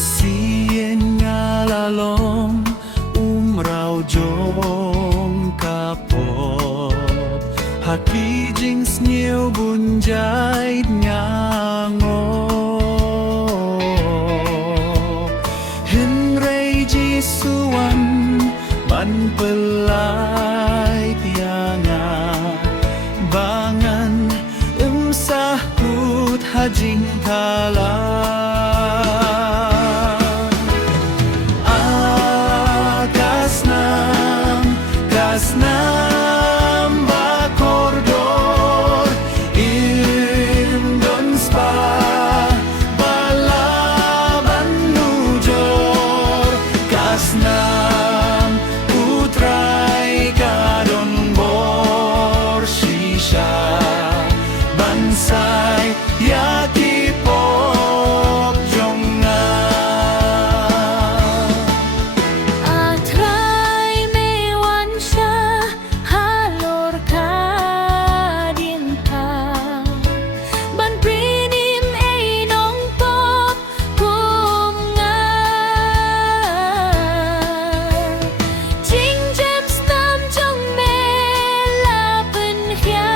sien ngalalong umrao jong kapop haki jings nhiều bunjai nyango Henry Jisuan man pelai tianga bangan sahut hajing kala kasnam bakordor indon spa balaban nujor kasnam putrai kadon bor shisha bansai yati pop jonga atrai mewan sha halor kadinta ban prinim ei nong pop kum nga jing jam stam jong me la pen hia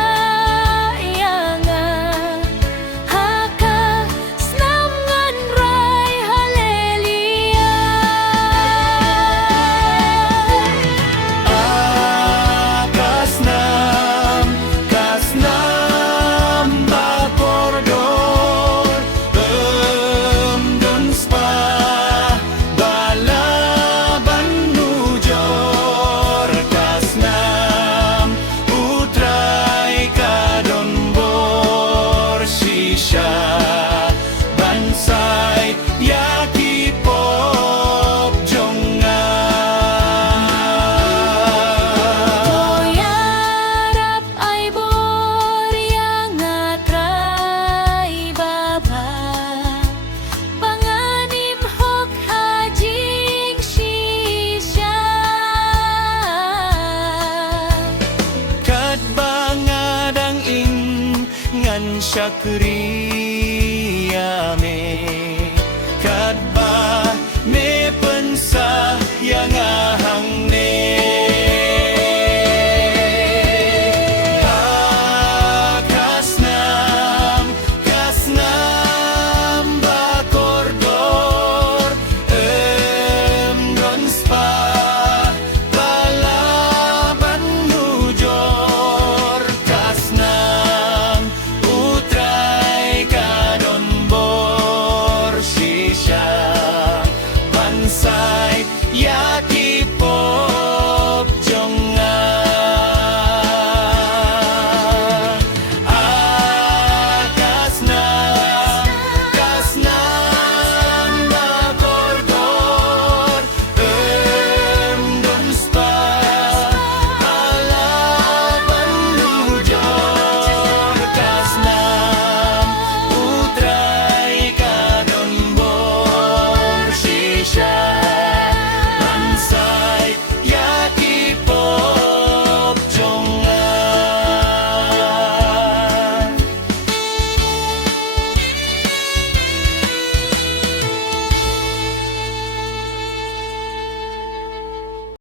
bansai yaki pop jonga Toyarap ay bor yang atrai baba panganim hok hajing shisha kat bangadang ing ngan syakri